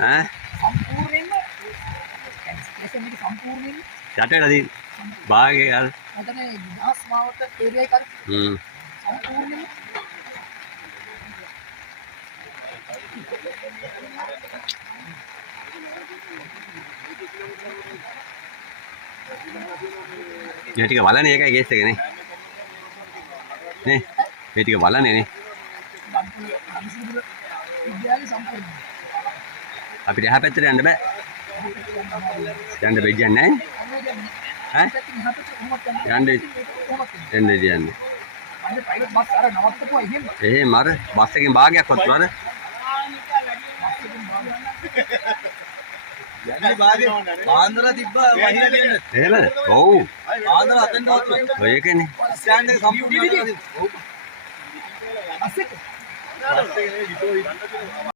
ඈ සම්පූර්ණයෙන්ම ස්ටේෂන් එක සම්පූර්ණයෙන්ම යටේදී භාගයේ අර මතන දහස් මාවත ඒරියා එක සම්පූර්ණයෙන්ම මේ ටික බලන්නේ ඒකයි කේස් එක නේ මේ ටික බලන්නේ නේ විද්‍යාලය සම්පූර්ණ අපිට එහා පැත්තට යන්න බෑ යන්න බෙජ්ජක් නැහැ ඈ යන්න කියන්නේ අන්න ප්‍රයිවට් බස් අර නවත්තපුවා එහෙම අර බස් එකෙන් භාගයක්වත් නේද යන්නේ භාගය ආන්දර තිබ්බා වහින දෙන්න එහෙමද ඔව් ආන්දර අතෙන් දාලා ඔය එකනේ ස්ටෑන්ඩ් එක සම්පූර්ණ බස් එක